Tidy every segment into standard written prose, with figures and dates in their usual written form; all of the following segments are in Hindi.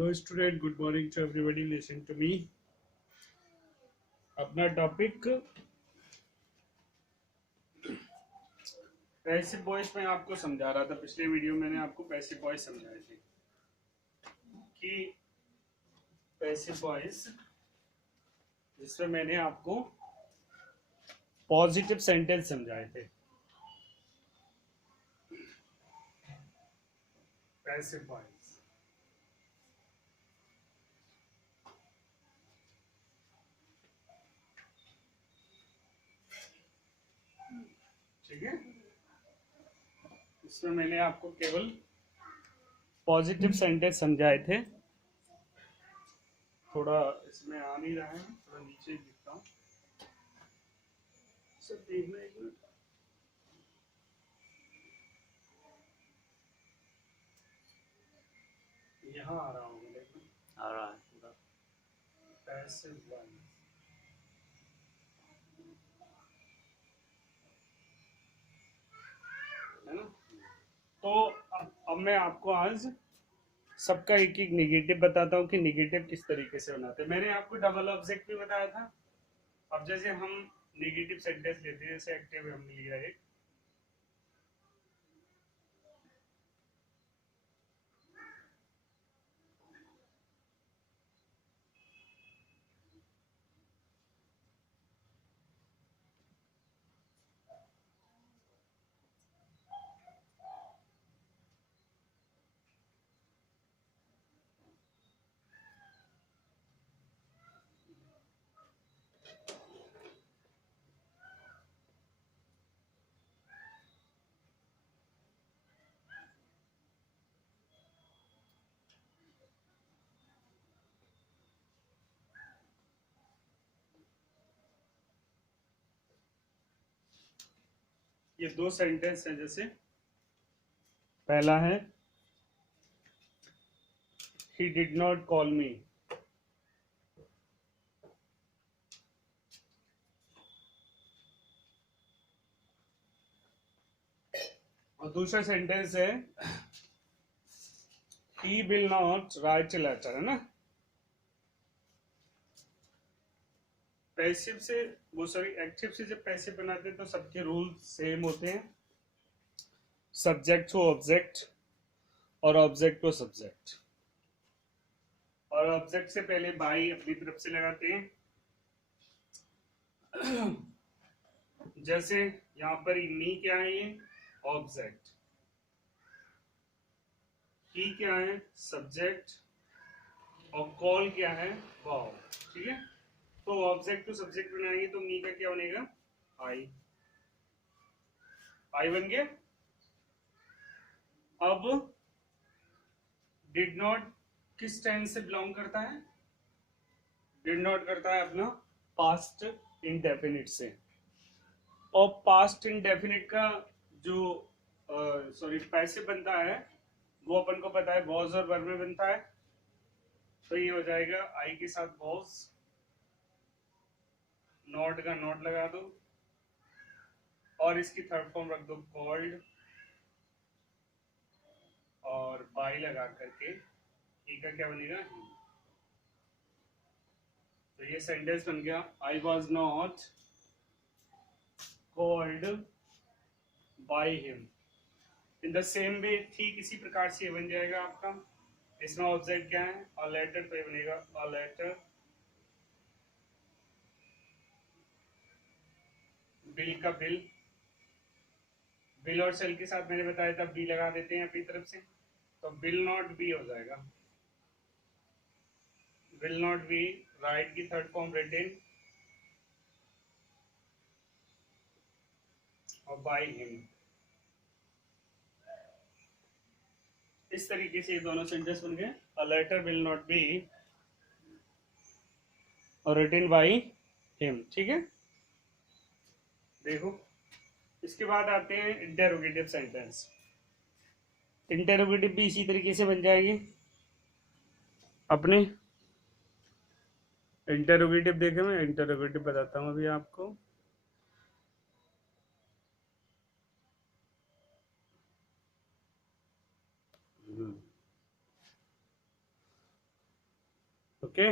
Hello student, good morning to everybody listening to me. अपना टॉपिक पैसिव वॉइस में आपको समझा रहा था। पिछले वीडियो में मैंने आपको पैसिव वॉइस समझाए थे कि पैसिव वॉइस जिसमें मैंने आपको पॉजिटिव सेंटेंस समझाए थे। पैसिव वॉइस ठीक है, इसमें मैंने आपको केवल पॉजिटिव सेंटेंस समझाए थे। थोड़ा इसमें आ नहीं रहा है, थोड़ा नीचे लिखता हूँ। सर देखना एक मिनट। यहाँ आ रहा हूँ, देखना आ रहा है पूरा। पैसिव वॉइस है ना। तो अब मैं आपको आज सबका एक एक निगेटिव बताता हूँ कि निगेटिव किस तरीके से बनाते हैं। मैंने आपको डबल ऑब्जेक्ट भी बताया था। अब जैसे हम निगेटिव सेंटेंस लेते हैं, जैसे एक्टिव हमने लिया एक, ये दो सेंटेंस है। जैसे पहला है he did not call me, और दूसरा सेंटेंस है he will not write a letter, है ना। पैसिव से वो सॉरी एक्टिव से जब पैसिव बनाते हैं तो सबके रूल सेम होते हैं। सब्जेक्ट को ऑब्जेक्ट और ऑब्जेक्ट को सब्जेक्ट, और ऑब्जेक्ट से पहले बाई अपनी तरफ से लगाते हैं। जैसे यहाँ पर मी क्या है, ये ऑब्जेक्ट, ही क्या है सब्जेक्ट, और कॉल क्या है वाव। ठीक है, तो ऑब्जेक्ट टू सब्जेक्ट बनाएंगे तो मी का क्या बनेगा, आई। आई बन गया। अब डिड नॉट किस टेंस से बिलोंग करता है, डिड नॉट करता है अपना पास्ट इंडेफिनिट से, और पास्ट इंडेफिनिट का जो सॉरी पैसिव बनता है वो अपन को पता है वॉज और वर्ब में बनता है। तो ये हो जाएगा आई के साथ वॉज, नॉट का नॉट लगा दो, और इसकी थर्ड फॉर्म रख दो कॉल्ड, और बाई लगा करके ई का क्या बनेगा, he। तो ये सेंटेंस बन गया I was not called by him. In the same way ठीक इसी प्रकार से ये बन जाएगा आपका। इसमें ऑब्जेक्ट क्या है, अ लेटर, तो ये बनेगा अ लेटर, बिल का बिल, बिल और सेल के साथ मैंने बताया था बी लगा देते हैं अपनी तरफ से, तो बिल नॉट बी हो जाएगा। विल नॉट बी राइट की थर्ड फॉर्म रिटेन, और बाय हिम। इस तरीके से ये दोनों सेंटेंस बन गए। A letter will not be written by him. ठीक है, देखो इसके बाद आते हैं इंटेरोगेटिव सेंटेंस। इंटेरोगेटिव भी इसी तरीके से बन जाएंगे अपने। इंटेरोगेटिव देखे, मैं इंटेरोगेटिव बताता हूँ अभी आपको। Okay,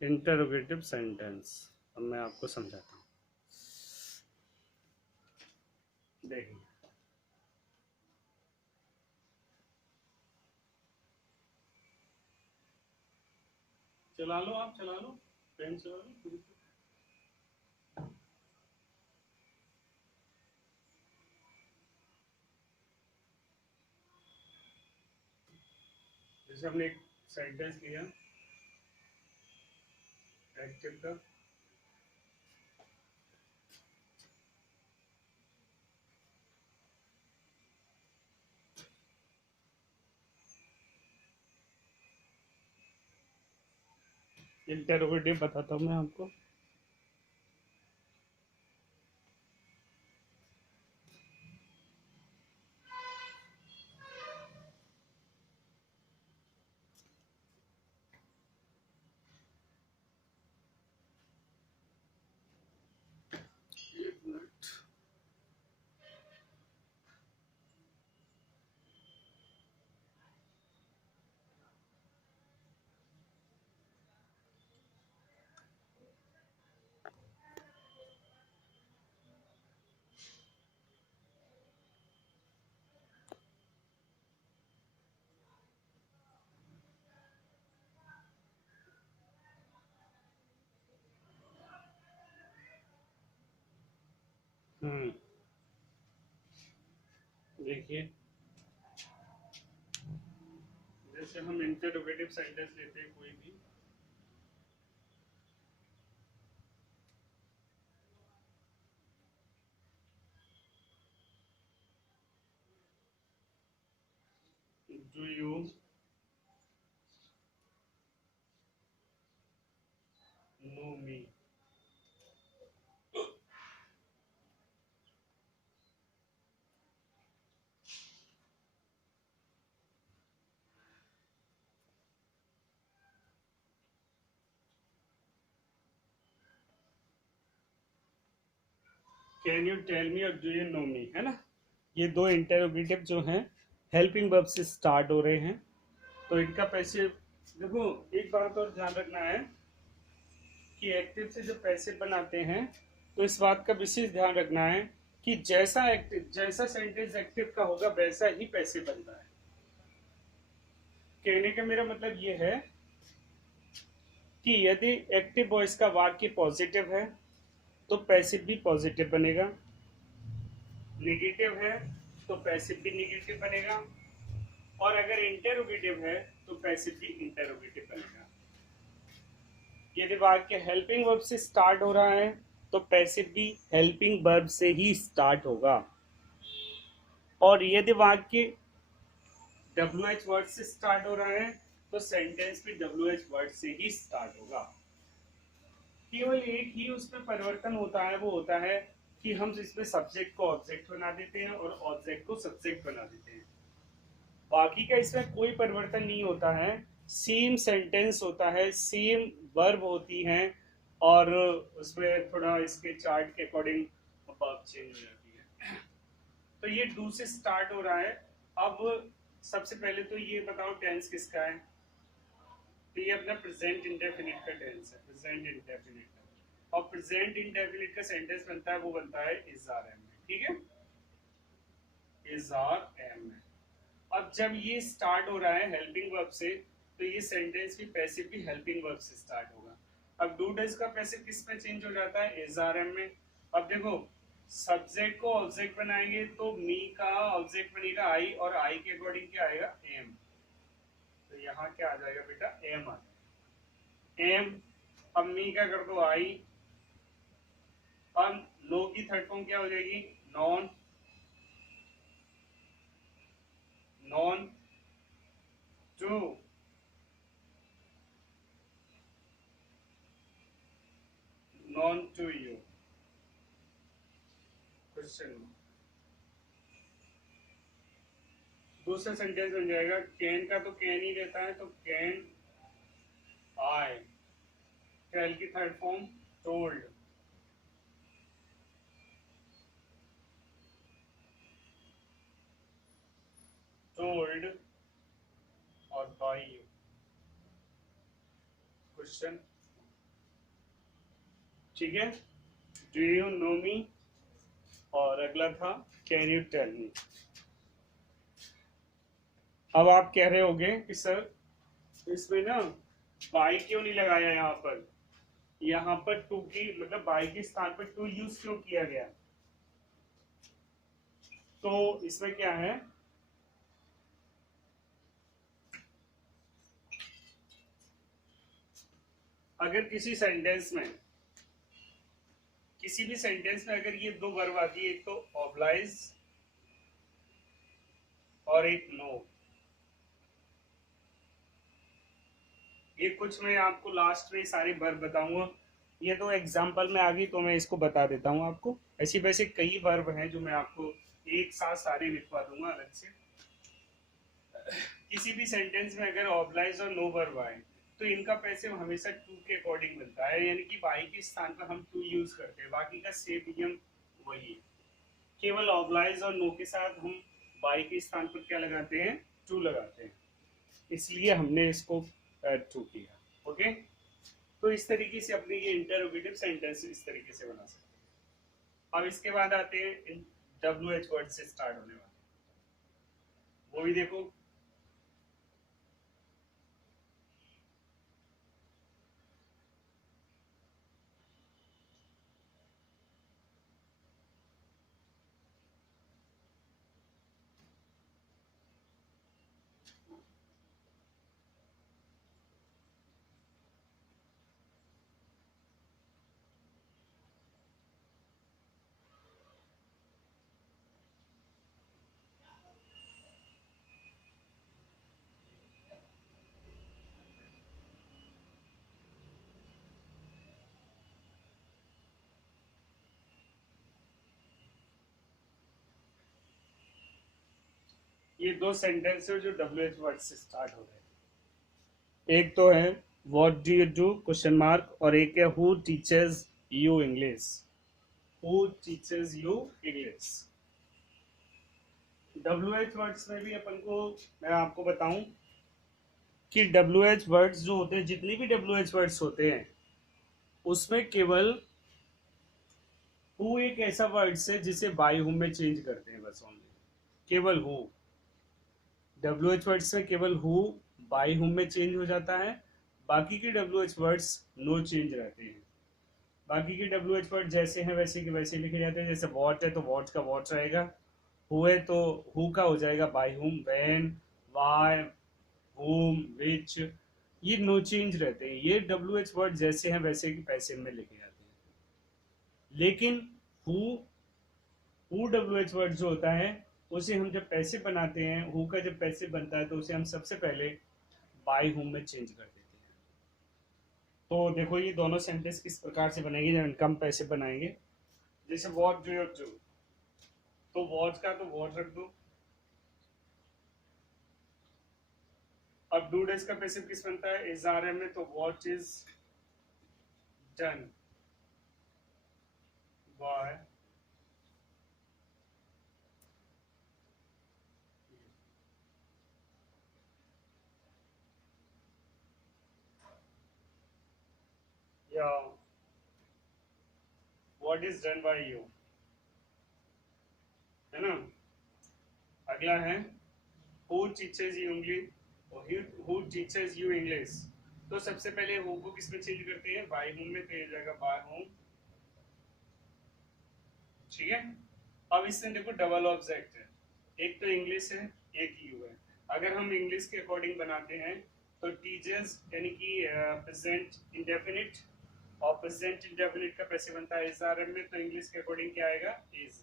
interrogative sentence. अब मैं आपको समझाता हूँ, देखिए। चला लो, आप चला लो, पेन चला लो। जैसे हमने एक सेंटेंस लिया एक्टिव का, इंटरोगेटिव बताता हूँ मैं आपको। देखिए, जैसे हम इंटरोगेटिव सेंटेंस लेते हैं कोई भी, do you know me, can you tell me और डू यू नो मी, है ना। ये दो इंटरोगेटिव जो हैं हेल्पिंग वर्ब से स्टार्ट हो रहे हैं, तो इनका पैसिव, देखो एक बात और ध्यान रखना है कि एक्टिव से जब पैसिव बनाते हैं तो इस बात का विशेष ध्यान रखना है कि जैसा एक्टिव, जैसा सेंटेंस एक्टिव का होगा वैसा ही पैसिव बनता है। कहने का मेरा मतलब ये है कि यदि एक्टिव वॉइस का वाक्य पॉजिटिव है तो पैसिव भी पॉजिटिव बनेगा, नेगेटिव है तो पैसिव भी नेगेटिव बनेगा, और अगर इंटरोगेटिव है तो पैसिव भी इंटरोगेटिव बनेगा। यदि वाक्य हेल्पिंग वर्ब से स्टार्ट हो रहा है तो पैसिव भी हेल्पिंग वर्ब से ही स्टार्ट होगा, और यदि वाक्य WH वर्ड से स्टार्ट हो रहा है तो सेंटेंस भी WH वर्ड से ही स्टार्ट होगा। केवल एक ही उसमें परिवर्तन होता है, वो होता है कि हम इसमें सब्जेक्ट को ऑब्जेक्ट बना देते हैं और ऑब्जेक्ट को सब्जेक्ट बना देते हैं। बाकी का इसमें कोई परिवर्तन नहीं होता है, सेम सेंटेंस होता है, सेम वर्ब होती हैं, और उसमें थोड़ा इसके चार्ट के अकॉर्डिंग वर्ब चेंज हो जाती है। तो ये डू से स्टार्ट हो रहा है। अब सबसे पहले तो ये बताओ टेंस किसका है, तो ये अपना प्रेजेंट इंडेफिनिट का टेंस है, प्रेजेंट इंडेफिनिट का, और प्रेजेंट इंडेफिनिट का सेंटेंस बनता है, वो बनता है इज आर एम में, ठीक है, इज आर एम में। अब जब ये स्टार्ट हो रहा है हेल्पिंग वर्ब से, तो ये सेंटेंस भी पैसिव भी हेल्पिंग वर्ब से स्टार्ट होगा। अब डू डज का पैसिव किस में चेंज हो जाता है, इज आर एम में। अब देखो, सब्जेक्ट को ऑब्जेक्ट बनाएंगे तो मी का ऑब्जेक्ट बनेगा आई, और आई के अकॉर्डिंग क्या आएगा, एम। तो यहाँ क्या आ जाएगा बेटा, एम आ जाएगा, एम। अब मी का कर दो आई, अब नो की थर्ड फॉर्म क्या हो जाएगी, known, known to, known to you, question. दूसरा सेंटेंस बन जाएगा, कैन का तो कैन ही रहता है, तो कैन आई, टेल की थर्ड फॉर्म टोल्ड, टोल्ड और बाई यू। क्वेश्चन, ठीक है। डू यू नो मी, और अगला था कैन यू टेल मी। अब आप कह रहे होंगे कि सर इसमें ना बाई क्यों नहीं लगाया, यहाँ पर टू की मतलब बाई के स्थान पर टू यूज क्यों किया गया। तो इसमें क्या है, अगर किसी भी सेंटेंस में अगर ये दो वर्ब आती है, एक तो ऑब्लाइज और एक नो, ये कुछ मैं आपको लास्ट में सारे वर्ब बताऊंगा, ये तो एग्जाम्पल में आ गई तो मैं इसको बता देता हूँ आपको। ऐसी वैसे कई वर्ब हैं जो मैं आपको एक साथ सारे लिखवा दूंगा अलग से। किसी भी सेंटेंस में अगर ऑब्लाइज और नो वर्ब आए तो इनका पैसिव हमेशा टू के अकॉर्डिंग मिलता है, यानी कि बाई के स्थान पर हम टू यूज करते हैं, बाकी का सेम नियम वही है। केवल ऑब्लाइज और नो के साथ हम बाई के स्थान पर क्या लगाते हैं, टू लगाते हैं, इसलिए हमने इसको टू किया। ओके, तो इस तरीके से अपने ये इंटरोगेटिव सेंटेंस इस तरीके से बना सकते हैं। अब इसके बाद आते हैं WH वर्ड से स्टार्ट होने वाले, वो भी देखो। ये दो सेंटेंस है जो WH वर्ड से स्टार्ट हो रहे हैं। एक तो है what do you do question mark, और एक है who teachers you English. Who teachers you English. WH words में भी अपन को मैं आपको बताऊं कि WH वर्ड्स जो होते हैं, जितनी भी WH वर्ड्स होते हैं उसमें केवल हु एक ऐसा वर्ड है जिसे बाई हुम में चेंज करते हैं, बस ओनली केवल हु। WH वर्ड्स में केवल हु बाई हुम में चेंज हो जाता है, बाकी के WH वर्ड्स नो चेंज रहते हैं। बाकी के WH वर्ड जैसे हैं वैसे के वैसे लिखे जाते हैं, जैसे वॉट है तो वॉट का वॉट रहेगा, हु है तो हु का हो जाएगा बाई हुम, व्हेन, व्हाई, whom, which, ये नो चेंज रहते हैं। ये WH वर्ड जैसे हैं वैसे के पैसे में लिखे जाते हैं। लेकिन हु WH वर्ड जो होता है उसे हम जब पैसे बनाते हैं, हु का जब पैसे बनता है तो उसे हम सबसे पहले बाई हुम में चेंज कर देते हैं। तो देखो ये दोनों सेंटेंस किस प्रकार से बनेंगे जब इनका हम पैसे बनाएंगे। जैसे वॉट डू यू डू, तो वॉट का तो वॉट रख दो। अब डू डेज का पैसिव किस बनता है, इज आर एम में, तो वॉट इज डन बाय या what is done by you, है ना। अगला है who teachers you English, who teachers you English. तो सबसे पहले हु को किस में चेंज करते हैं, बाय हुम में, तो ये जाएगा बाय हुम, ठीक है। अब इससे देखो डबल ऑब्जेक्ट है, एक तो इंग्लिश है एक यू है। अगर हम इंग्लिश के अकॉर्डिंग बनाते हैं तो टीचर्स यानी कि प्रेजेंट इंडेफिनिट, और प्रेजेंट इंडेफिनिट का कैसे बनता है इज आर एम में, तो इंग्लिश के अकॉर्डिंग क्या आएगा, इज,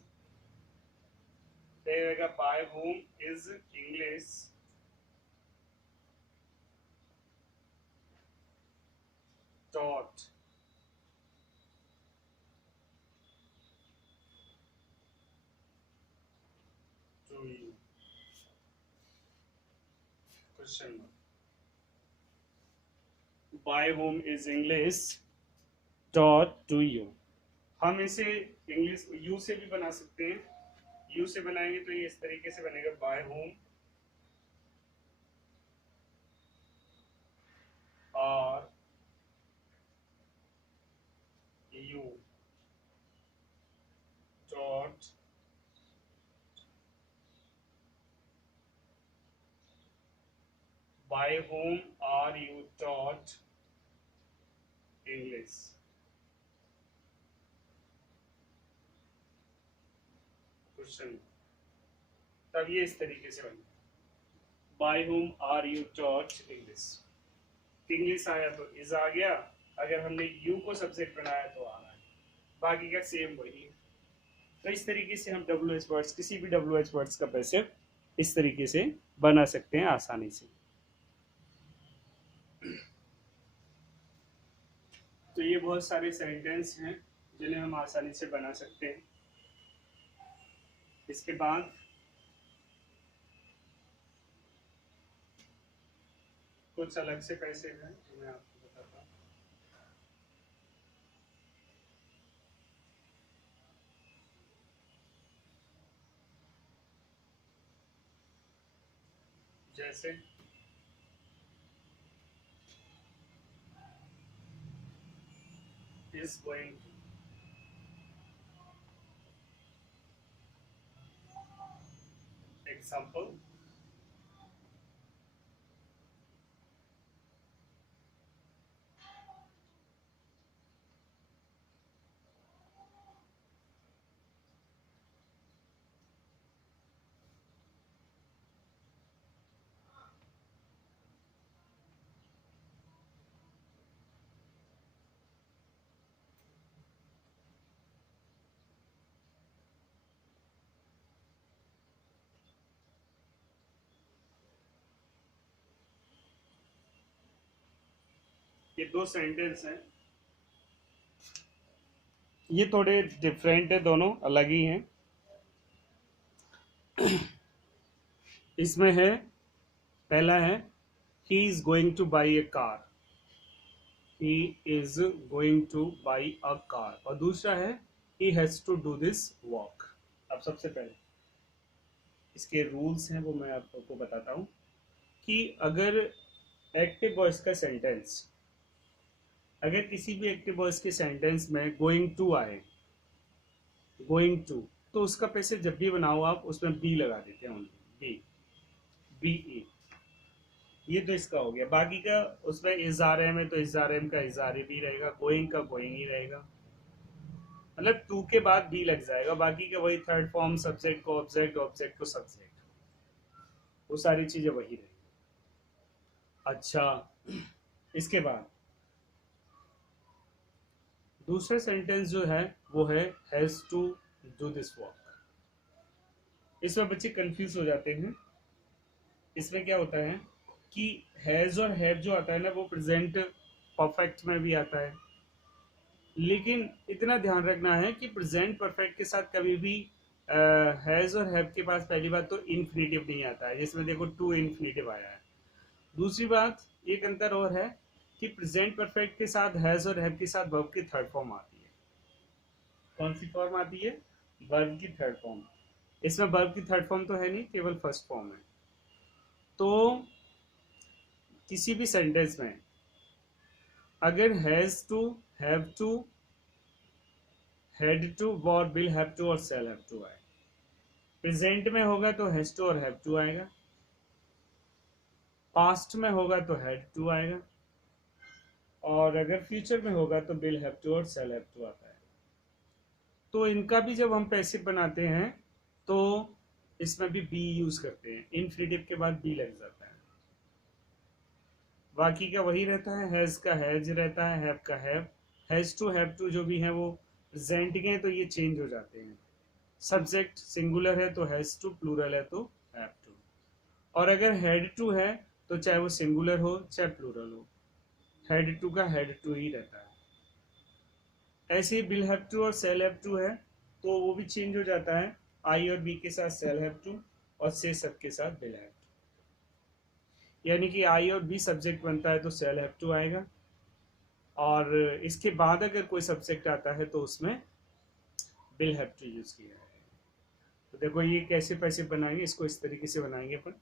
तो by whom is English taught to you, question mark, by whom is English taught to you। हम इसे इंग्लिश यू से भी बना सकते हैं, यू से बनाएंगे तो ये इस तरीके से बनेगा बाय होम, और by whom are you taught English. Question, तब ये इस तरीके से बने, by whom are you taught English. English आया तो इज आ गया, अगर हमने यू को सब्जेक्ट बनाया तो आ रहा है, बाकी का सेम वही है। तो इस तरीके से हम WH वर्ड्स, किसी भी WH वर्ड्स का पैसिव इस तरीके से बना सकते हैं आसानी से। तो ये बहुत सारे सेंटेंस हैं जिन्हें हम आसानी से बना सकते हैं। इसके बाद कुछ अलग से पैसिव हैं जो मैं आपको बताता हूँ। जैसे is going to, example ये दो सेंटेंस हैं, ये थोड़े डिफरेंट है, दोनों अलग ही हैं। इसमें है, पहला है he is going to buy a car, he is going to buy a car, और दूसरा है he has to do this walk. अब सबसे पहले इसके रूल्स हैं वो मैं आपको बताता हूँ कि अगर एक्टिव वॉइस का सेंटेंस, अगर किसी भी एक्टिव वॉइस के सेंटेंस में गोइंग टू आए, गोइंग टू, तो उसका पैसे जब भी बनाओ आप उसमें बी लगा देते हैं, बी, बी ई। ये तो इसका हो गया। बाकी का उसमें इज आर एम है तो इज आर एम का इज आर ए भी रहेगा, गोइंग का गोइंग ही रहेगा, मतलब टू के बाद बी लग जाएगा। बाकी का वही थर्ड फॉर्म, सब्जेक्ट को ऑब्जेक्ट, ऑब्जेक्ट को सब्जेक्ट, वो सारी चीजें वही रहेगी। अच्छा, इसके बाद दूसरा सेंटेंस जो है वो है has to do this work. इसमें बच्चे कंफ्यूज हो जाते हैं। इसमें क्या होता है कि हैज और हैव जो आता है ना वो प्रेजेंट परफेक्ट में भी आता है, लेकिन इतना ध्यान रखना है कि प्रेजेंट परफेक्ट के साथ कभी भी हैज और हैव के पास पहली बात तो इन्फिनेटिव नहीं आता है, जिसमें देखो टू इन्फिनेटिव आया है। दूसरी बात, एक अंतर और है कि प्रेजेंट परफेक्ट के साथ हैज और हैव के साथ वर्ब की थर्ड फॉर्म आती है। कौन सी फॉर्म आती है? वर्ब की थर्ड फॉर्म। इसमें वर्ब की थर्ड फॉर्म तो है नहीं, केवल फर्स्ट फॉर्म है। तो किसी भी सेंटेंस में अगर has to, have to, had to और विल हैव टू और शैल हैव टू आए, प्रेजेंट में होगा तो हैज टू और हैव टू आएगा, पास्ट में होगा तो हैड टू आएगा, और अगर फ्यूचर में होगा तो विल हैव टू और शैल हैव टू आता है। तो इनका भी जब हम पैसिव बनाते हैं तो इसमें भी बी यूज करते हैं, इन्फिनेटिव के बाद बी लग जाता है। बाकी का वही रहता है, हैज का हैज रहता है, हैव का have, has to have to जो भी है वो प्रेजेंट के हैं तो ये चेंज हो जाते हैं। सब्जेक्ट सिंगुलर है तो हैज टू, प्लूरल है तो हैव टू, और अगर हेड टू है तो चाहे वो सिंगुलर हो चाहे प्लूरल हो, हेड टू का हेड टू ही रहता है। ऐसे ही विल हैव टू और सेल हैव टू है तो वो भी चेंज हो जाता है, आई और बी के साथ सेल हैव टू और से सब के साथ विल हैव टू, यानी कि आई और बी सब्जेक्ट बनता है तो सेल हैव टू आएगा, और इसके बाद अगर कोई सब्जेक्ट आता है तो उसमें विल हैव टू यूज किया है। तो देखो ये कैसे पैसे बनाएंगे, इसको इस तरीके से बनाएंगे अपन।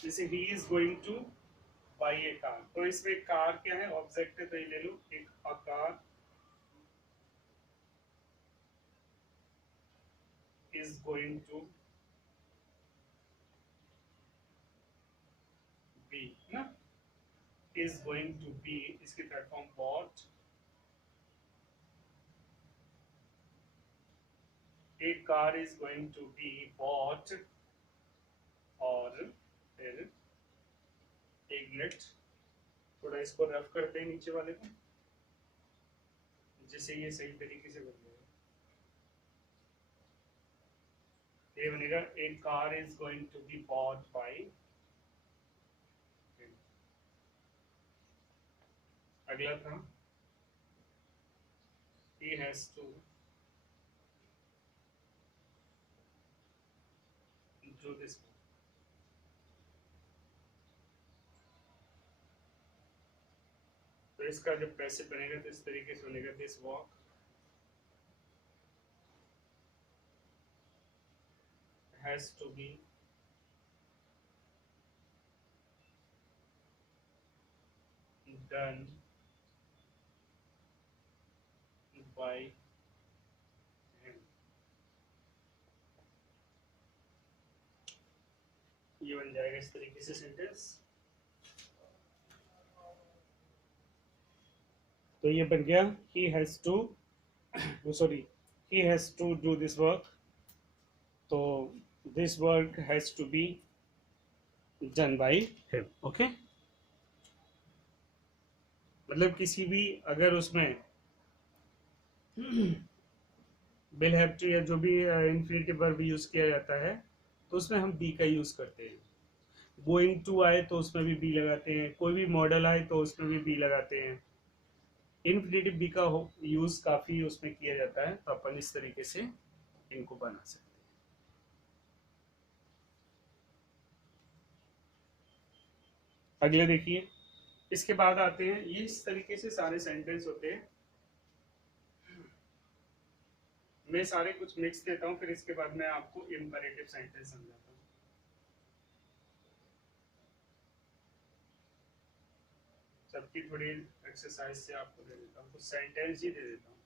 जैसे ही is going to buy a car, तो इसमें कार क्या है, ऑब्जेक्ट है, तो ये ले लो एक, a car is going to be ना, इज गोइंग टू बी, इसकी third form bought, a car is going to be bought, और फिर एक मिनट, थोड़ा इसको रफ करते हैं नीचे वाले को, जिससे ये सही तरीके से बन जाएगा। ये बनेगा a car is going to be bought by, अगला था he has to do this, तो इसका जब पैसे बनेगा तो इस तरीके से बनेगा, this walk has to be done by him, ये बन जाएगा इस तरीके से सेंटेंस। तो ये बन गया he has to sorry he has to do this work, तो this work has to be done by him, okay। मतलब किसी भी अगर उसमें विल हैव टू या जो भी इन्फिनेटिव वर्ब यूज किया जाता है तो उसमें हम बी का यूज करते हैं। गोइंग टू आए तो उसमें भी बी लगाते हैं, कोई भी मॉडल आए तो उसमें भी बी लगाते हैं। इन्फिनेटिव बी का यूज काफी उसमें किया जाता है, तो अपन इस तरीके से इनको बना सकते हैं। अगले देखिए, इसके बाद आते हैं, ये इस तरीके से सारे सेंटेंस होते हैं। मैं सारे कुछ मिक्स देता हूँ, फिर इसके बाद मैं आपको इंपरेटिव सेंटेंस समझाता हूँ। सबकी थोड़ी एक्सरसाइज से आपको दे देता हूँ, तो सेंटेंस ही दे देता हूँ।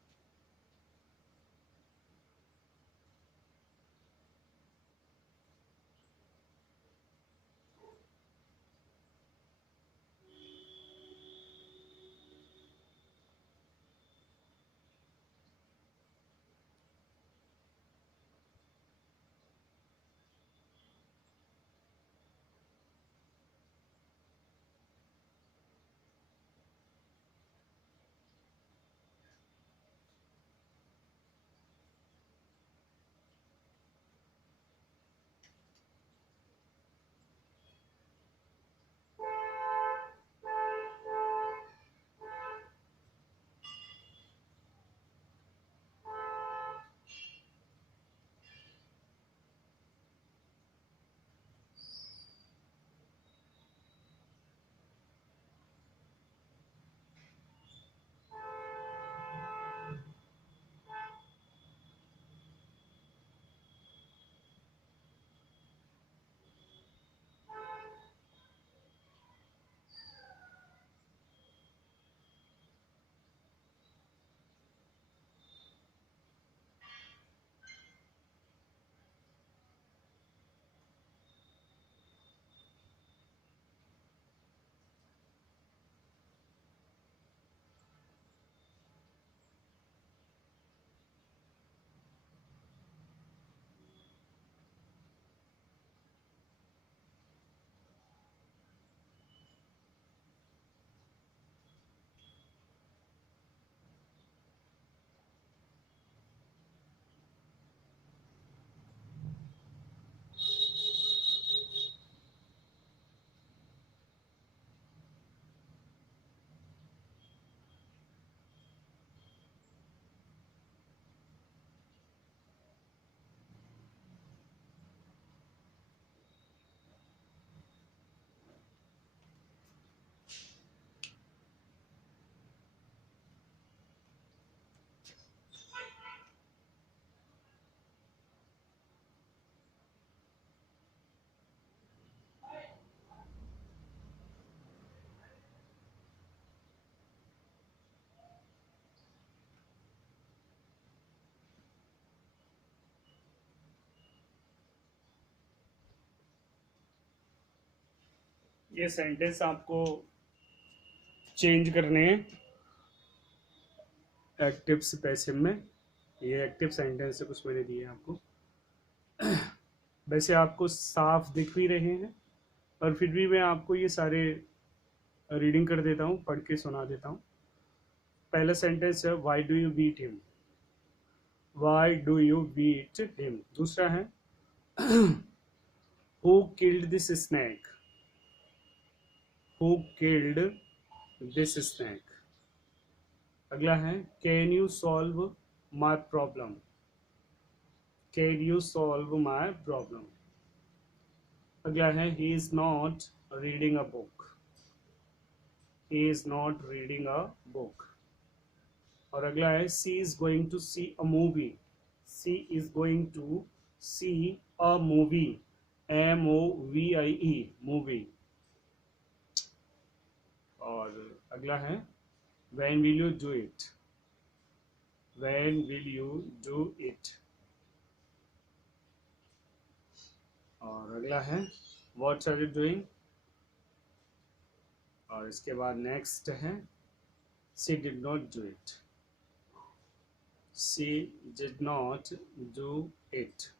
ये सेंटेंस आपको चेंज करने हैं एक्टिव से पैसिव में। ये एक्टिव सेंटेंस है, कुछ मैंने दिए आपको। वैसे आपको साफ दिख भी रहे हैं, और फिर भी मैं आपको ये सारे रीडिंग कर देता हूँ, पढ़ के सुना देता हूँ। पहला सेंटेंस है why do you beat him. Why do you beat him. दूसरा है who killed this snake. Who killed this snake. अगला है can you solve my problem. Can you solve my problem. अगला है he is not reading a book. He is not reading a book. और अगला है she is going to see a movie. She is going to see a movie. MOVIE movie. और अगला है when will you do it. When will you do it. और अगला है व्हाट आर यू डूइंग। और इसके बाद नेक्स्ट है she did not do it. She did not do it.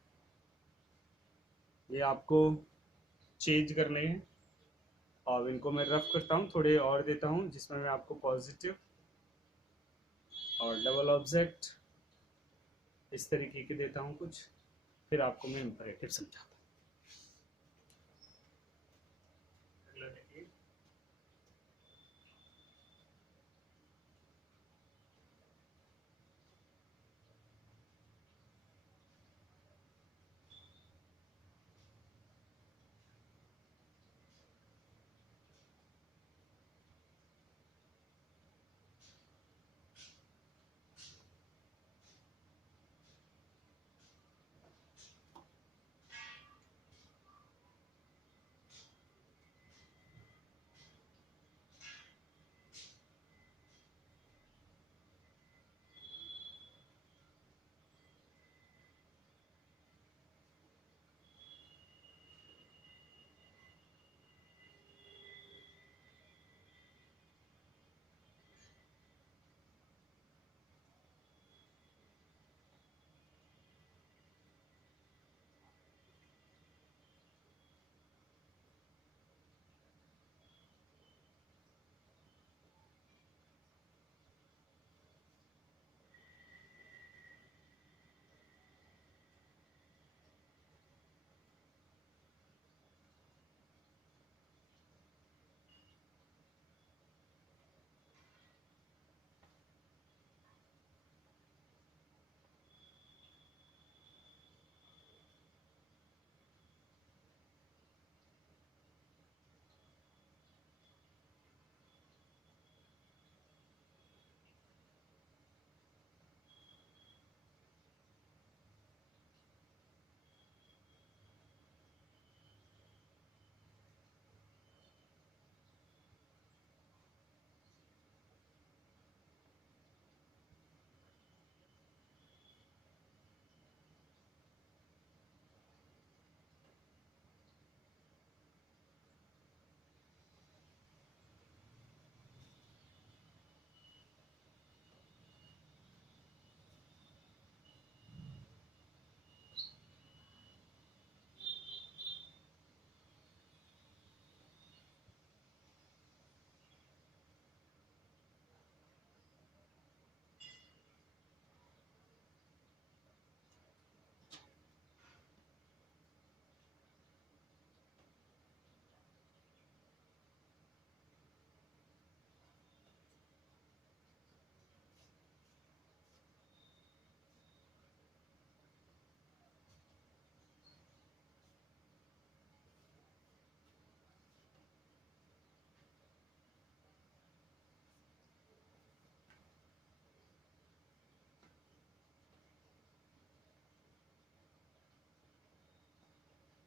ये आपको चेंज करने हैं, और इनको मैं रफ करता हूँ, थोड़े और देता हूँ जिसमें मैं आपको पॉजिटिव और डबल ऑब्जेक्ट इस तरीके के देता हूँ कुछ, फिर आपको मैं इंपरेटिव समझाता हूँ। अगला देखिए,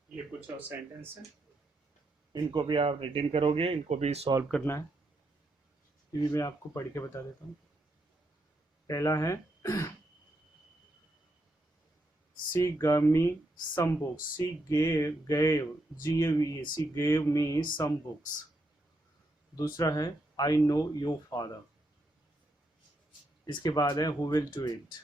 ये कुछ और सेंटेंस है, इनको भी आप रिटर्न करोगे, इनको भी सॉल्व करना है। ये भी मैं आपको पढ़ के बता देता हूँ। पहला है she gave me some books, she gave she gave me some books। दूसरा है I know your father। इसके बाद है who will do it।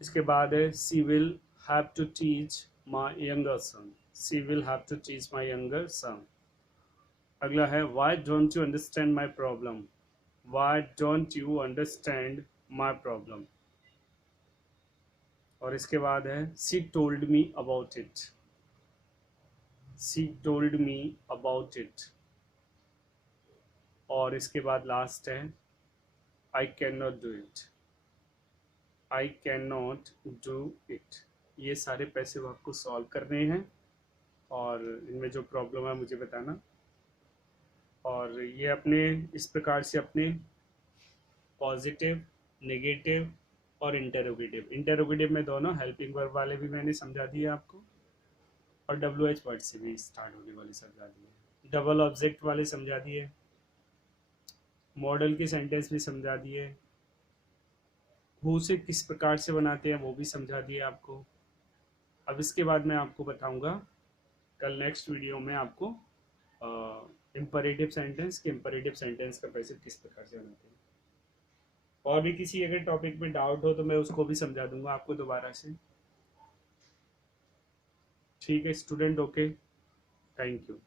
इसके बाद है she will have to teach my younger son, she will have to teach my younger son। अगला है why don't you understand my problem, why don't you understand my problem। और इसके बाद है she told me about it, she told me about it। और इसके बाद लास्ट है I cannot do it, I cannot do it। ये सारे पैसे आपको सॉल्व करने हैं और इनमें जो प्रॉब्लम है मुझे बताना। और ये अपने इस प्रकार से अपने पॉजिटिव, नेगेटिव और इंटेरोगेटिव में दोनों हेल्पिंग वर्ब वाले भी मैंने समझा दिए आपको, और WH वर्ड से भी स्टार्ट होने वाले समझा दिए, डबल ऑब्जेक्ट वाले समझा दिए, मॉडल के सेंटेंस भी समझा दिए, हु से किस प्रकार से बनाते हैं वो भी समझा दिए आपको। अब इसके बाद मैं आपको बताऊंगा कल नेक्स्ट वीडियो में आपको इम्परेटिव सेंटेंस के इम्परेटिव सेंटेंस का पैसे किस प्रकार से बनाते हैं। और भी किसी अगर टॉपिक में डाउट हो तो मैं उसको भी समझा दूंगा आपको दोबारा से। ठीक है स्टूडेंट, ओके, थैंक यू।